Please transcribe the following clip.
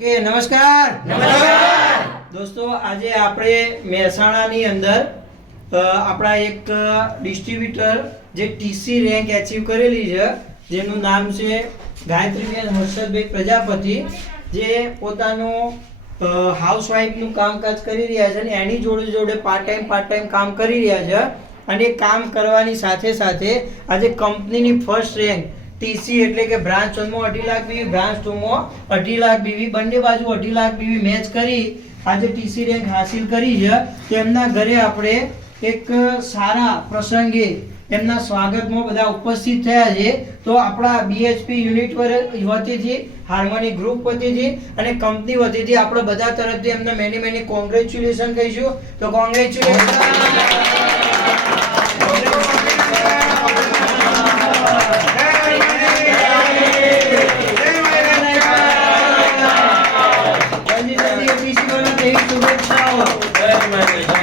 Okay નમસ્કાર નમસ્કાર દોસ્તો, આજે આપણે મહેસાણાની અંદર આપણા એક ડિસ્ટ્રીબ્યુટર જે ટીસી રેન્ક એચીવ કરેલી છે, જેનું નામ છે ગાયત્રીબેન હર્ષદભાઈ પ્રજાપતિ, જે પોતાનું હાઉસવાઈફનું કામકાજ કરી રહ્યા છે અને એની જોડે જોડે પાર્ટ ટાઈમ કામ કરી રહ્યા છે. અને કામ કરવાની સાથે સાથે આજે કંપનીની ફર્સ્ટ રેન્ક ટીસી એટલે કે બ્રાન્ચ 1 માં 2.5 લાખ બીવી, બ્રાન્ચ 2 માં 2.5 લાખ બીવી, બંને બાજુ 2.5 લાખ બીવી મેચ કરી આજે ટીસી રેન્ક હાસિલ કરી છે. તેમના ઘરે આપણે એક સારા પ્રસંગે એમના સ્વાગતમાં બધા ઉપસ્થિત થયા છે. તો આપણા બીએચપી યુનિટ વતીથી, હાર્મોની ગ્રુપ વતીથી અને કંપની વતીથી આપણે બધા તરફથી એમને મેની કોંગ્રેચ્યુલેશન કહીશું. તો કોંગ્રેચ્યુલેશન. શુભેચ્છાઓ.